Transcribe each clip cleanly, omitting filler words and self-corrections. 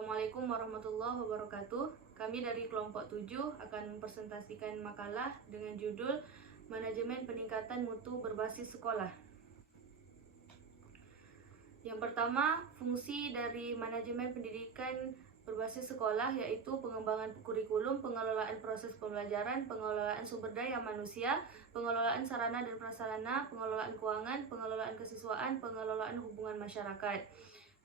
Assalamualaikum warahmatullahi wabarakatuh. Kami dari kelompok 7 akan mempresentasikan makalah dengan judul Manajemen Peningkatan Mutu Berbasis Sekolah. Yang pertama, fungsi dari manajemen pendidikan berbasis sekolah yaitu pengembangan kurikulum, pengelolaan proses pembelajaran, pengelolaan sumber daya manusia, pengelolaan sarana dan prasarana, pengelolaan keuangan, pengelolaan kesiswaan, pengelolaan hubungan masyarakat.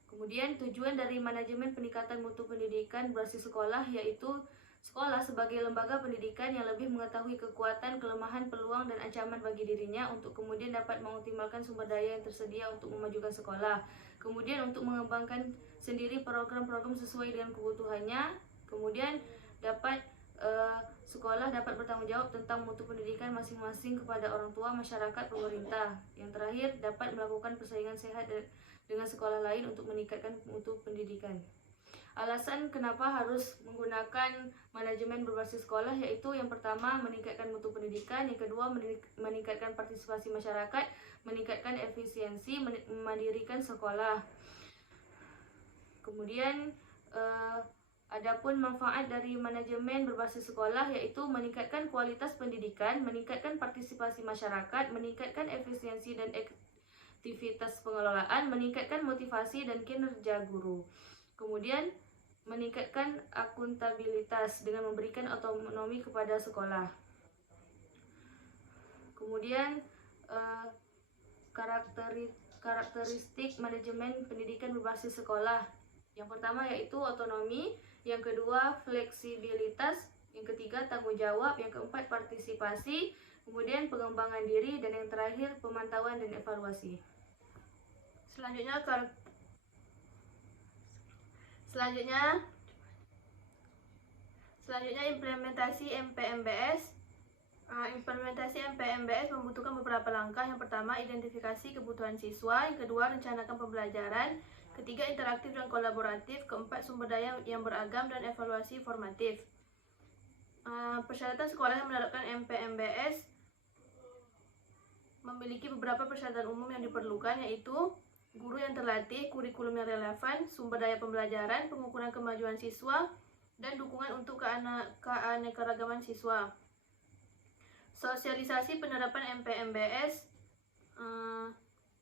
Kemudian tujuan dari manajemen peningkatan mutu pendidikan berbasis sekolah yaitu sekolah sebagai lembaga pendidikan yang lebih mengetahui kekuatan, kelemahan, peluang, dan ancaman bagi dirinya untuk kemudian dapat mengoptimalkan sumber daya yang tersedia untuk memajukan sekolah. Kemudian untuk mengembangkan sendiri program-program sesuai dengan kebutuhannya. Kemudian sekolah dapat bertanggung jawab tentang mutu pendidikan masing-masing kepada orang tua, masyarakat, pemerintah. Yang terakhir, dapat melakukan persaingan sehat dengan sekolah lain untuk meningkatkan mutu pendidikan. Alasan kenapa harus menggunakan manajemen berbasis sekolah yaitu yang pertama meningkatkan mutu pendidikan, yang kedua meningkatkan partisipasi masyarakat, meningkatkan efisiensi, memandirikan sekolah. Kemudian adapun manfaat dari manajemen berbasis sekolah yaitu meningkatkan kualitas pendidikan, meningkatkan partisipasi masyarakat, meningkatkan efisiensi dan aktivitas pengelolaan, meningkatkan motivasi dan kinerja guru. Kemudian meningkatkan akuntabilitas dengan memberikan otonomi kepada sekolah. Kemudian karakteristik manajemen pendidikan berbasis sekolah. Yang pertama yaitu otonomi, yang kedua fleksibilitas, yang ketiga tanggung jawab, yang keempat partisipasi, kemudian pengembangan diri, dan yang terakhir pemantauan dan evaluasi. Selanjutnya implementasi MPMBS. Implementasi MPMBS membutuhkan beberapa langkah. Yang pertama, identifikasi kebutuhan siswa. Yang kedua, rencanakan pembelajaran. Ketiga, interaktif dan kolaboratif. Keempat, sumber daya yang beragam dan evaluasi formatif. Persyaratan sekolah yang menerapkan MPMBS memiliki beberapa persyaratan umum yang diperlukan, yaitu guru yang terlatih, kurikulum yang relevan, sumber daya pembelajaran, pengukuran kemajuan siswa, dan dukungan untuk keanekaragaman siswa. Sosialisasi penerapan MPMBS.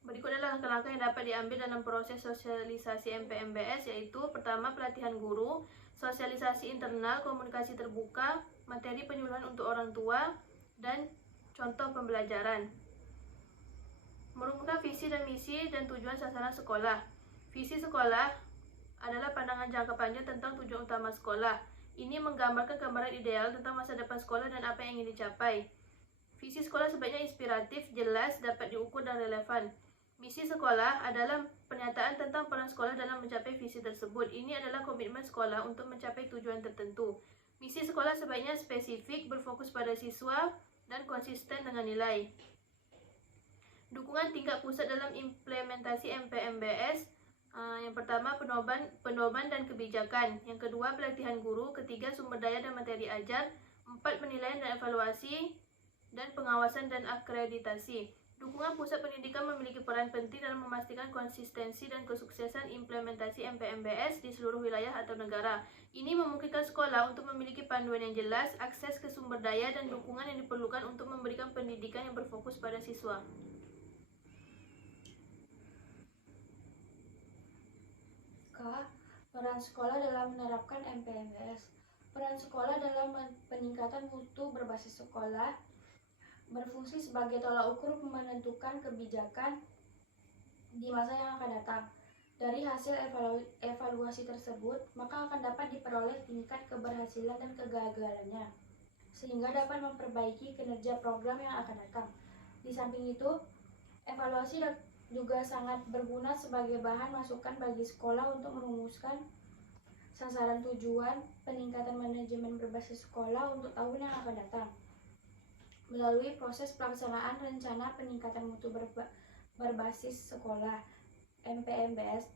Berikut adalah langkah-langkah yang dapat diambil dalam proses sosialisasi MPMBS, yaitu pertama, pelatihan guru, sosialisasi internal, komunikasi terbuka, materi penyuluhan untuk orang tua, dan contoh pembelajaran. Merumuskan visi dan misi dan tujuan sasaran sekolah. Visi sekolah adalah pandangan jangka panjang tentang tujuan utama sekolah. Ini menggambarkan gambaran ideal tentang masa depan sekolah dan apa yang ingin dicapai. Visi sekolah sebaiknya inspiratif, jelas, dapat diukur, dan relevan. Misi sekolah adalah pernyataan tentang peran sekolah dalam mencapai visi tersebut. Ini adalah komitmen sekolah untuk mencapai tujuan tertentu. Misi sekolah sebaiknya spesifik, berfokus pada siswa, dan konsisten dengan nilai. Dukungan tingkat pusat dalam implementasi MPMBS. Yang pertama, pedoman dan kebijakan. Yang kedua, pelatihan guru. Ketiga, sumber daya dan materi ajar. Empat, penilaian dan evaluasi, dan pengawasan dan akreditasi. Dukungan pusat pendidikan memiliki peran penting dalam memastikan konsistensi dan kesuksesan implementasi MPMBS di seluruh wilayah atau negara. Ini memungkinkan sekolah untuk memiliki panduan yang jelas, akses ke sumber daya, dan dukungan yang diperlukan untuk memberikan pendidikan yang berfokus pada siswa. Peran sekolah dalam menerapkan MPMBS. Peran sekolah dalam peningkatan mutu berbasis sekolah berfungsi sebagai tolak ukur menentukan kebijakan di masa yang akan datang. Dari hasil evaluasi tersebut, maka akan dapat diperoleh tingkat keberhasilan dan kegagalannya, sehingga dapat memperbaiki kinerja program yang akan datang. Di samping itu, evaluasi juga sangat berguna sebagai bahan masukan bagi sekolah untuk merumuskan sasaran tujuan peningkatan manajemen berbasis sekolah untuk tahun yang akan datang. Melalui proses pelaksanaan rencana peningkatan mutu berbasis sekolah MPMBS,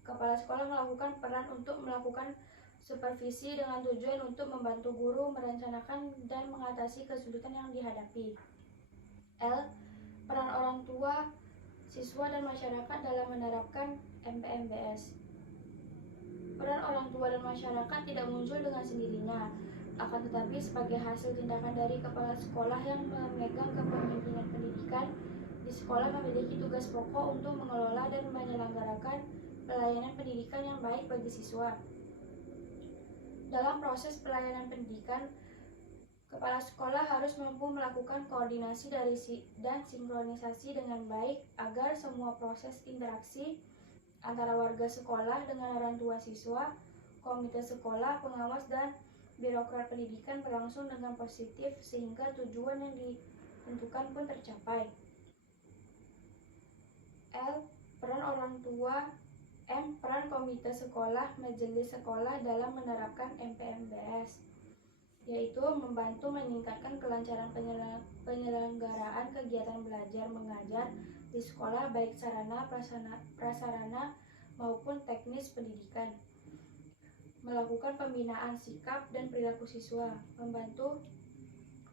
kepala sekolah melakukan peran untuk melakukan supervisi dengan tujuan untuk membantu guru merencanakan dan mengatasi kesulitan yang dihadapi. Peran orang tua, siswa, dan masyarakat dalam menerapkan MPMBS. Peran orang tua dan masyarakat tidak muncul dengan sendirinya, akan tetapi sebagai hasil tindakan dari kepala sekolah yang memegang kepemimpinan pendidikan di sekolah memiliki tugas pokok untuk mengelola dan menyelenggarakan pelayanan pendidikan yang baik bagi siswa. Dalam proses pelayanan pendidikan, kepala sekolah harus mampu melakukan koordinasi dan sinkronisasi dengan baik agar semua proses interaksi antara warga sekolah dengan orang tua siswa, komite sekolah, pengawas, dan birokrat pendidikan berlangsung dengan positif sehingga tujuan yang ditentukan pun tercapai. L. Peran orang tua. M. Peran komite sekolah, majelis sekolah dalam menerapkan MPMBS, yaitu membantu meningkatkan kelancaran penyelenggaraan kegiatan belajar mengajar di sekolah baik sarana, prasarana maupun teknis pendidikan. Melakukan pembinaan sikap dan perilaku siswa, membantu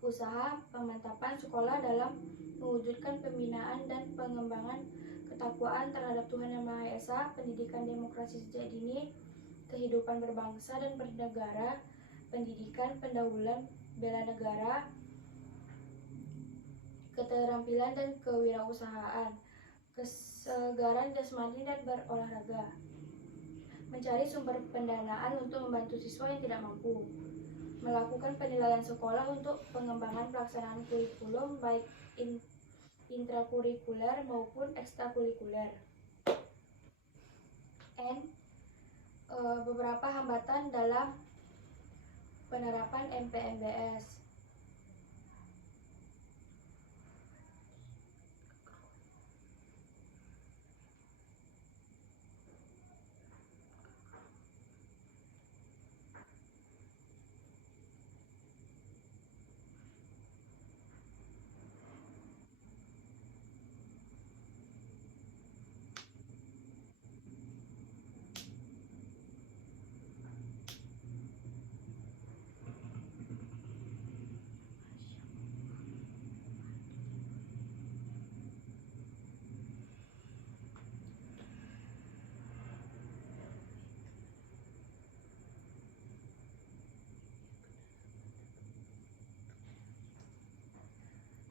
usaha pemantapan sekolah dalam mewujudkan pembinaan dan pengembangan ketakwaan terhadap Tuhan Yang Maha Esa, pendidikan demokrasi sejak dini, kehidupan berbangsa dan bernegara, pendidikan pendahuluan bela negara, keterampilan dan kewirausahaan, kesegaran jasmani dan berolahraga. Mencari sumber pendanaan untuk membantu siswa yang tidak mampu. Melakukan penilaian sekolah untuk pengembangan pelaksanaan kurikulum baik intrakurikuler maupun ekstrakurikuler. N. Beberapa hambatan dalam penerapan MPMBS.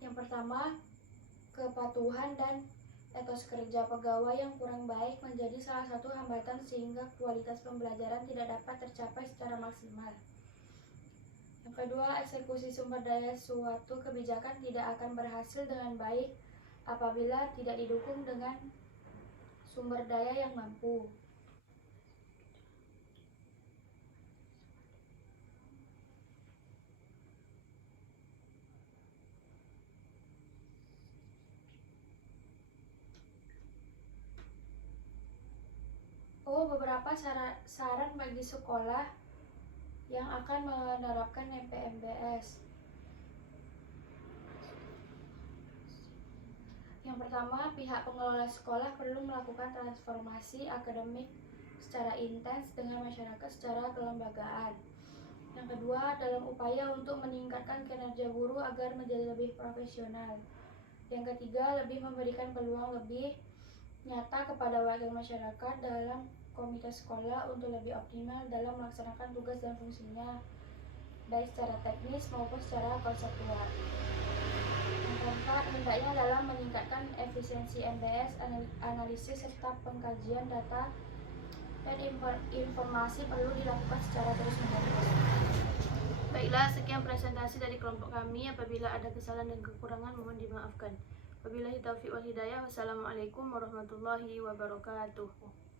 Yang pertama, kepatuhan dan etos kerja pegawai yang kurang baik menjadi salah satu hambatan sehingga kualitas pembelajaran tidak dapat tercapai secara maksimal. Yang kedua, eksekusi sumber daya suatu kebijakan tidak akan berhasil dengan baik apabila tidak didukung dengan sumber daya yang mampu. Beberapa saran bagi sekolah yang akan menerapkan MPMBS. Yang pertama, pihak pengelola sekolah perlu melakukan transformasi akademik secara intens dengan masyarakat secara kelembagaan. Yang kedua, dalam upaya untuk meningkatkan kinerja guru agar menjadi lebih profesional. Yang ketiga, lebih memberikan peluang lebih nyata kepada warga masyarakat dalam komite sekolah untuk lebih optimal dalam melaksanakan tugas dan fungsinya, baik secara teknis maupun secara konseptual. Yang keempat, hendaknya dalam meningkatkan efisiensi MBS, analisis serta pengkajian data dan informasi perlu dilakukan secara terus-menerus. Baiklah, sekian presentasi dari kelompok kami. Apabila ada kesalahan dan kekurangan mohon dimaafkan. Wabillahi taufiq wal hidayah. Wassalamualaikum warahmatullahi wabarakatuh.